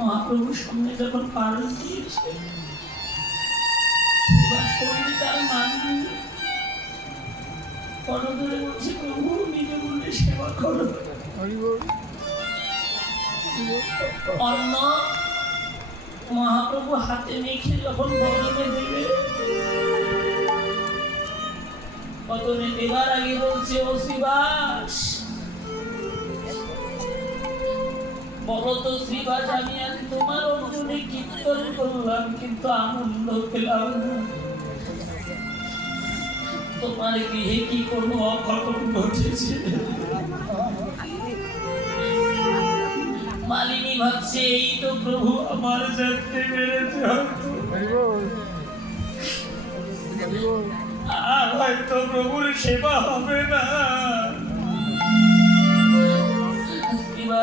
মহাপ্রভুর সামনে যখন করো অন্ন মহাপ্রভু হাতে মেখে যখন বদলে দেবে। বদলে দেবার আগে বলছে, ও শ্রীবাস বলো তো শ্রীবাস, আমি তোমার অর্জনে কীর্তন করলাম, কিন্তু আনন্দ পেলাম তোমার গৃহে কি কোনো অঘটন ঘটেছে? মালিনী ভাবছে, এই তো প্রভু আমার যাত্রী মেরেছে আর হয়তো প্রভুর সেবা হবে না।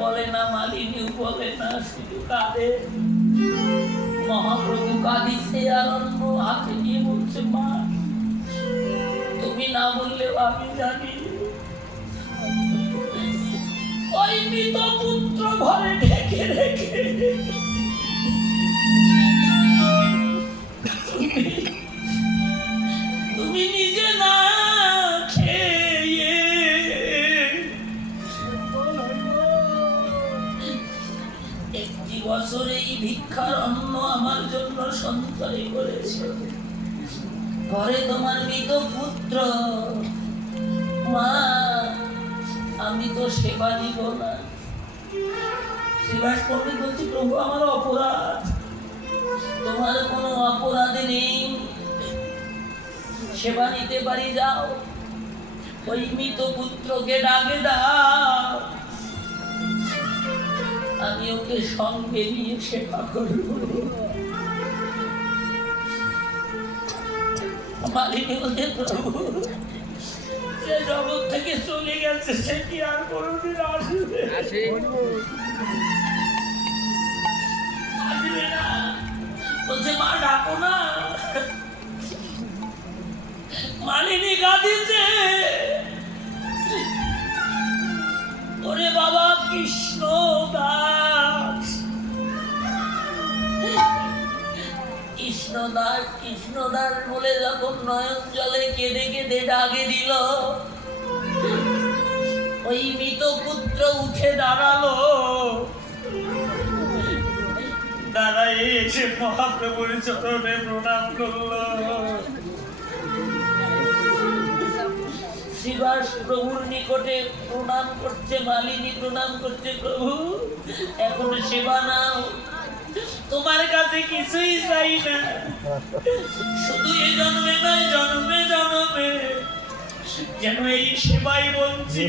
বলে না বলে না, শুধু কাঁদে। মহাপ্রভু আনন্দ হাতে নিয়ে বলছে, মা, তুমি না বললেও আমি জানি। ওই মৃত পুত্র ঘরে ঢেকে রেখে তুমি নিজে না ভিক্ষার আমার জন্য সঞ্চয় করেছে। ঘরে তোমার মৃত পুত্র। মা, আমি তো সেবা দিব না। শিবাস পণ্ডিত বলছি, প্রভু, আমার অপরাধ। তোমার কোনো অপরাধে নেই। সেবা নিতে পারি, যাও। ওই মৃত পুত্রকে ডাকে দাও। আমি ওকে সঙ্গে নিয়ে সেবা করব। মালিনী বলছে প্রভু সে জগৎ থেকে চলে গেছে সে কি আর কোনোদিন আসবে? আসবে না। বলছে মা ডাকো না। মালিনী কাঁদিছে। ওরে বাবা কৃষ্ণ দাস কৃষ্ণদাস কৃষ্ণদাস বলে যখন নয়ন জলে কেঁদে কেঁদে ডাকে দিল, ওই মৃত পুত্র উঠে দাঁড়াল। দাঁড়ায় এসে মহাপ্রভুর চরণে প্রণাম করল। শ্রীবাস প্রভুর নিকটে প্রণাম করছে, মালিনী প্রণাম করছে প্রভু। এখন সেবা নাও। তোমার কাছে কিছুই চাই না। শুধু এই জন্মে নয়, জন্মে জন্মে। যেন এই সেবাই বলছি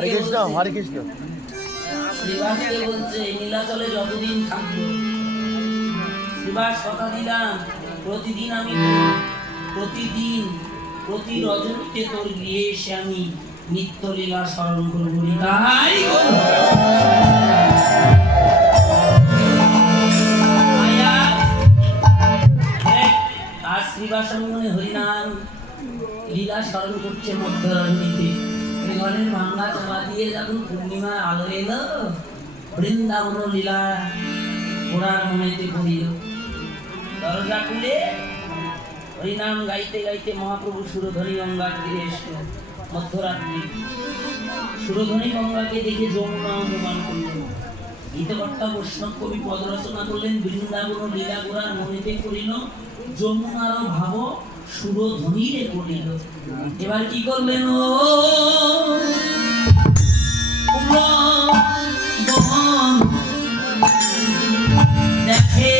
হরে কৃষ্ণ হরে কৃষ্ণ। শ্রীবাসকে বলছে নীলাচলে যতদিন থাকব শ্রীবাস কথা দিলাম প্রতিদিন আমি প্রতিদিন প্রতি রজনীতে তোর গৃহে এসে আমি নিত্য লীলা স্মরণ করব তাই করব। মায়া, দেখ, আর হরিনাম লীলা স্মরণ করছে মধ্যরণীতে ঘরের ভাঙ্গা চাপা দিয়ে যখন পূর্ণিমার আলো এলো, বৃন্দাবন লীলা ঘোড়ার মনেতে পড়িল দরজা খুলে হরিনাম গাইতে গাইতে মহাপ্রভু সুরধ্বনি গঙ্গার তীরে এসল মধ্যরাত্রি। সুরধ্বনি গঙ্গাকে দেখে যমুনা অনুমান করলেন গীতকর্তা বৈষ্ণব কবি পদ রচনা করলেন, বৃন্দাবন লীলা গোড়ার মনেতে করিল যমুনার ভাব সুরধ্বনিরে পড়িল এবার কি করলেন ও? দেখে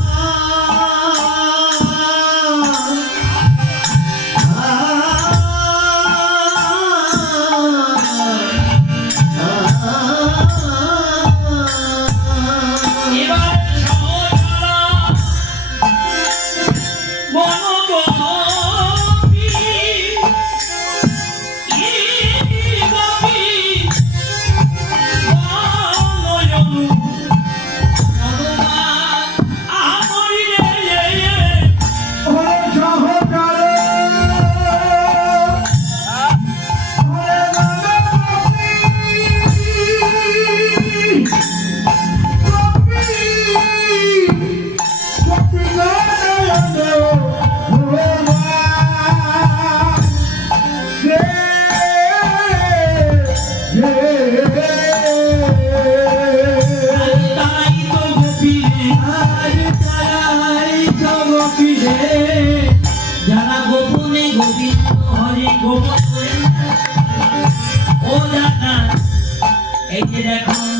দেখো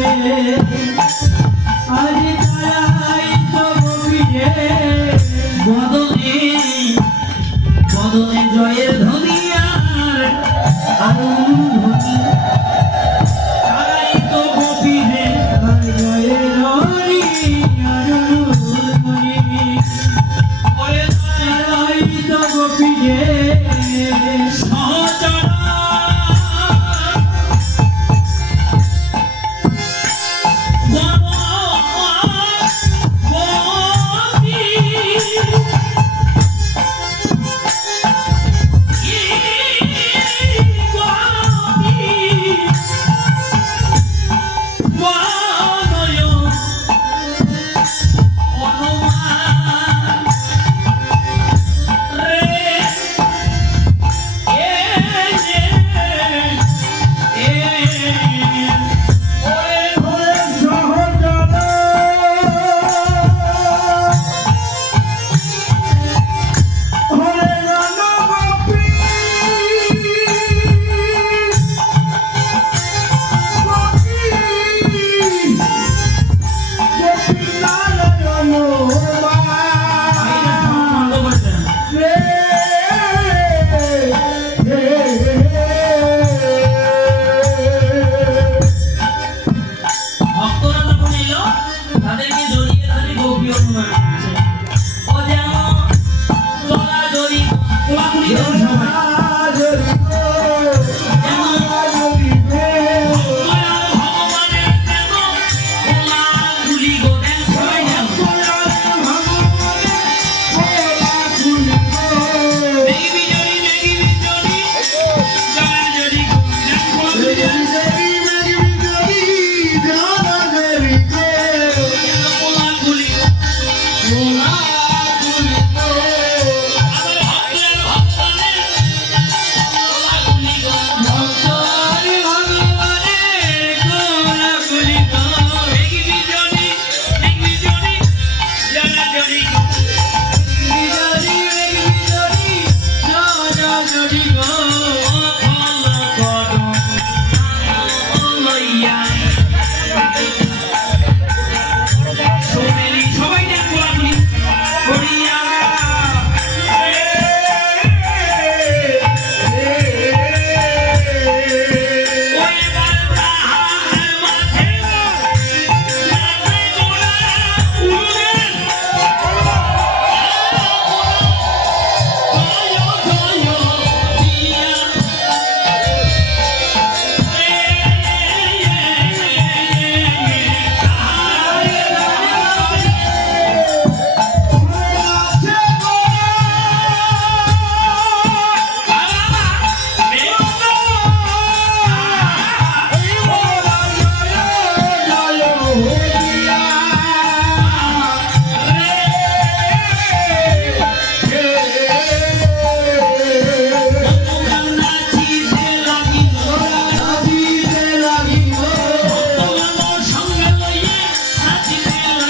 Yeah.